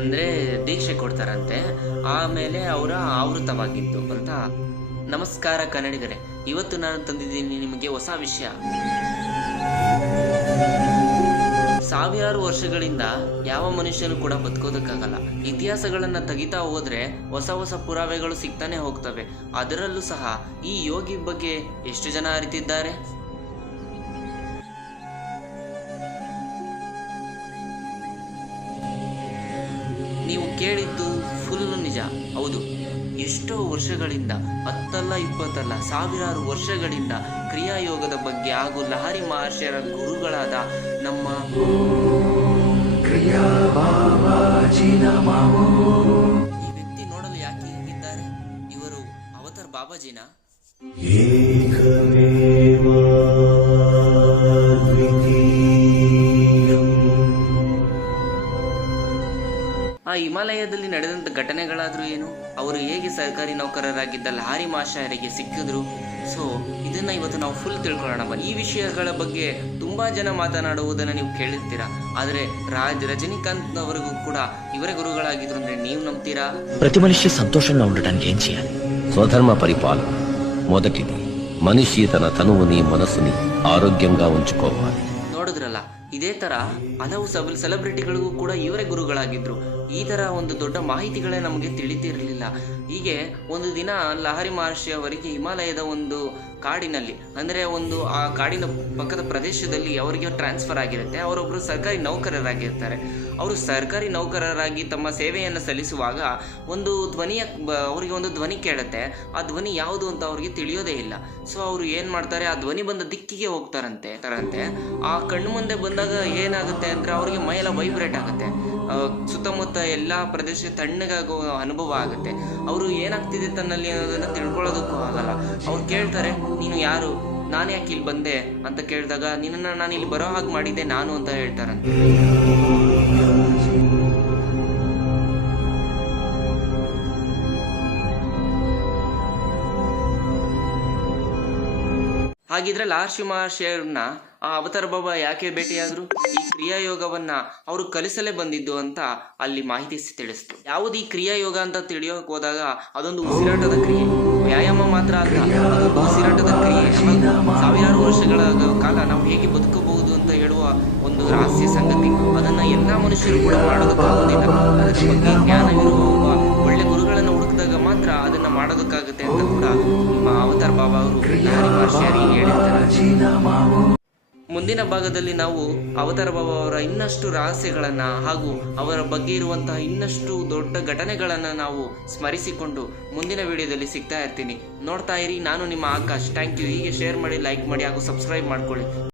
ಅಂದರೆ ದೀಕ್ಷೆ ಕೊಡ್ತಾರಂತೆ. ಆಮೇಲೆ ಅವರ ಆವೃತವಾಗಿತ್ತು ಅಂತ. ನಮಸ್ಕಾರ ಕನ್ನಡಿಗರೇ, ಇವತ್ತು ನಾನು ತಂದಿದ್ದೀನಿ ನಿಮಗೆ ಹೊಸ ವಿಷಯ. ಸಾವಿರಾರು ವರ್ಷಗಳಿಂದ ಯಾವ ಮನುಷ್ಯನು ಕೂಡ ಬದುಕೋದಕ್ಕಾಗಲ್ಲ. ಇತಿಹಾಸಗಳನ್ನು ತೆಗಿತಾ ಹೋದ್ರೆ ಹೊಸ ಹೊಸ ಪುರಾವೆಗಳು ಸಿಗ್ತಾನೆ ಹೋಗ್ತವೆ. ಅದರಲ್ಲೂ ಸಹ ಈ ಯೋಗಿ ಬಗ್ಗೆ ಎಷ್ಟು ಜನ ಅರಿತಿದ್ದಾರೆ? ನೀವು ಕೇಳಿದ್ದು ಫುಲ್ ನಿಜ. ಹೌದು, ಎಷ್ಟೋ ವರ್ಷಗಳಿಂದ, 10 ಅಲ್ಲ 20 ಅಲ್ಲ, ಸಾವಿರಾರು ವರ್ಷಗಳಿಂದ ಕ್ರಿಯಾಯೋಗದ ಬಗ್ಗೆ ಹಾಗೂ ಲಹರಿ ಮಹರ್ಷಿಯರ ಗುರುಗಳಾದ ನಮ್ಮ ಈ ವ್ಯಕ್ತಿ ನೋಡಲು ಯಾಕೆ ಹೀಗಿದ್ದಾರೆ? ಇವರು ಅವತಾರ್ ಬಾಬಾಜಿನ? ಆ ಹಿಮಾಲಯದಲ್ಲಿ ನಡೆದಂಥ ಘಟನೆಗಳಾದರೂ ಏನು? ಅವರು ಹೇಗೆ ಸರ್ಕಾರಿ ನೌಕರರಾಗಿದ್ದ ಲಹರಿ ಮಹರ್ಷಿಯರಿಗೆ ಸಿಕ್ಕಿದ್ರು? ಸೊ ಇದನ್ನ ಇವತ್ತು ನಾವು ಫುಲ್ ತಿಳ್ಕೊಳ್ಳೋಣ. ಈ ವಿಷಯಗಳ ಬಗ್ಗೆ ತುಂಬಾ ಜನ ಮಾತನಾಡುವುದನ್ನು ನೀವು ಕೇಳಿರ್ತೀರಾ. ಆದರೆ రజనీకాంత్ ಅವರಿಗೂ ಕೂಡ ಇವರೇ గురువుಗಳಾಗಿದ್ರು ಅಂದ್ರೆ ನೀವು ನಂಬ್ತೀರಾ? ప్రతి మనిషి సంతోషంగా ఉండడానికి ఏం చేయాలి? స్వధర్మ పరిపాలన మొదటిది. మనిషి తన తనువుని మనసుని ఆరోగ్యంగా ఉంచుకోవాలి. ನೋಡಿದ್ರಲ್ಲ, ಇದೇ ತರ ಹಲವು ಸೆಲೆಬ್ರಿಟಿಗಳಿಗೂ ಕೂಡ ಇವರೇ ಗುರುಗಳಾಗಿದ್ರು. ಈ ತರ ಒಂದು ದೊಡ್ಡ ಮಾಹಿತಿಗಳೇ ನಮಗೆ ತಿಳಿದಿರಲಿಲ್ಲ. ಹೀಗೆ ಒಂದು ದಿನ ಲಹರಿ ಮಹರ್ಷಿ ಅವರಿಗೆ ಹಿಮಾಲಯದ ಒಂದು ಕಾಡಿನಲ್ಲಿ, ಅಂದರೆ ಆ ಕಾಡಿನ ಪಕ್ಕದ ಪ್ರದೇಶದಲ್ಲಿ ಅವರಿಗೆ ಟ್ರಾನ್ಸ್ಫರ್ ಆಗಿರುತ್ತೆ. ಅವರೊಬ್ಬರು ಸರ್ಕಾರಿ ನೌಕರರಾಗಿರ್ತಾರೆ. ಅವರು ಸರ್ಕಾರಿ ನೌಕರರಾಗಿ ತಮ್ಮ ಸೇವೆಯನ್ನು ಸಲ್ಲಿಸುವಾಗ ಅವರಿಗೆ ಒಂದು ಧ್ವನಿ ಕೇಳುತ್ತೆ. ಆ ಧ್ವನಿ ಯಾವುದು ಅಂತ ಅವ್ರಿಗೆ ತಿಳಿಯೋದೇ ಇಲ್ಲ. ಸೊ ಅವರು ಏನು ಮಾಡ್ತಾರೆ, ಆ ಧ್ವನಿ ಬಂದ ದಿಕ್ಕಿಗೆ ಹೋಗ್ತಾರಂತೆ. ಆ ಕಣ್ಣು ಮುಂದೆ ಬಂದಾಗ ಏನಾಗುತ್ತೆ ಅಂದರೆ ಅವರಿಗೆ ಮೈಯೆಲ್ಲ ವೈಬ್ರೇಟ್ ಆಗುತ್ತೆ. ಸುತ್ತಮುತ್ತ ಎಲ್ಲ ಪ್ರದೇಶ ತಣ್ಣಗಾಗೋ ಅನುಭವ ಆಗುತ್ತೆ. ಅವರು ಏನಾಗ್ತಿದೆ ತನ್ನಲ್ಲಿ ಅನ್ನೋದನ್ನು ತಿಳ್ಕೊಳ್ಳೋದಕ್ಕೂ ಆಗಲ್ಲ. ಅವ್ರು ಕೇಳ್ತಾರೆ, ನೀನು ಯಾರು, ನಾನು ಯಾಕೆ ಇಲ್ಲಿ ಬಂದೆ ಅಂತ ಕೇಳಿದಾಗ, ನಿನ್ನನ್ನು ನಾನು ಇಲ್ಲಿ ಬರೋ ಹಾಗೆ ಮಾಡಿದ್ದೆ ನಾನು ಅಂತ ಹೇಳ್ತಾರಂತೆ. ಹಾಗಿದ್ರೆ ಲಹರಿ ಮಹರ್ಷಿಯವ್ರನ್ನ ಆ ಅವತಾರ್ ಬಾಬಾ ಯಾಕೆ ಭೇಟಿಯಾದ್ರು? ಈ ಕ್ರಿಯಾಯೋಗವನ್ನ ಅವರು ಕಲಿಸಲೇ ಬಂದಿದ್ದು ಅಂತ ಅಲ್ಲಿ ಮಾಹಿತಿ ತಿಳಿಸ್ತು. ಯಾವುದು ಈ ಕ್ರಿಯಾಯೋಗ ಅಂತ ತಿಳಿಯೋಕೆ ಹೋದಾಗ ಅದೊಂದು ಉಸಿರಾಟದ ಕ್ರಿಯೆ, ವ್ಯಾಯಾಮ ಮಾತ್ರ ಅಲ್ಲ, ಅದೊಂದು ಉಸಿರಾಟದ ಕ್ರಿಯೆ. ಸಾವಿರಾರು ವರ್ಷಗಳ ಕಾಲ ನಾವು ಹೇಗೆ ಬದುಕಬಹುದು ಅಂತ ಹೇಳುವ ಒಂದು ರಹಸ್ಯ ಸಂಗತಿ. ಅದನ್ನ ಎಲ್ಲಾ ಮನುಷ್ಯರು ಕೂಡ ಮಾಡೋದಕ್ಕಾಗೋದಿಲ್ಲ. ಅದರ ಬಗ್ಗೆ ಜ್ಞಾನವಿರುವ ಒಳ್ಳೆ ಗುರುಗಳನ್ನು ಹುಡುಕಿದಾಗ ಮಾತ್ರ ಅದನ್ನ ಮಾಡೋದಕ್ಕಾಗುತ್ತೆ ಅಂತ ಕೂಡ ನಿಮ್ಮ ಅವತಾರ್ ಬಾಬಾ ಅವರು ಲಹರಿ ಮಹರ್ಷಿಯರಿಗೆ ಹೇಳಿದ್ದಾರೆ. ಮುಂದಿನ ಭಾಗದಲ್ಲಿ ನಾವು ಅವತಾರ್ ಬಾಬಾ ಅವರ ಇನ್ನಷ್ಟು ರಹಸ್ಯಗಳನ್ನು ಹಾಗೂ ಅವರ ಬಗ್ಗೆ ಇರುವಂತಹ ಇನ್ನಷ್ಟು ದೊಡ್ಡ ಘಟನೆಗಳನ್ನು ನಾವು ಸ್ಮರಿಸಿಕೊಂಡು ಮುಂದಿನ ವಿಡಿಯೋದಲ್ಲಿ ಸಿಗ್ತಾ ಇರ್ತೀನಿ. ನೋಡ್ತಾ ಇರಿ. ನಾನು ನಿಮ್ಮ ಆಕಾಶ್. Thank you. ಹೀಗೆ ಶೇರ್ ಮಾಡಿ, ಲೈಕ್ ಮಾಡಿ ಹಾಗೂ ಸಬ್ಸ್ಕ್ರೈಬ್ ಮಾಡ್ಕೊಳ್ಳಿ.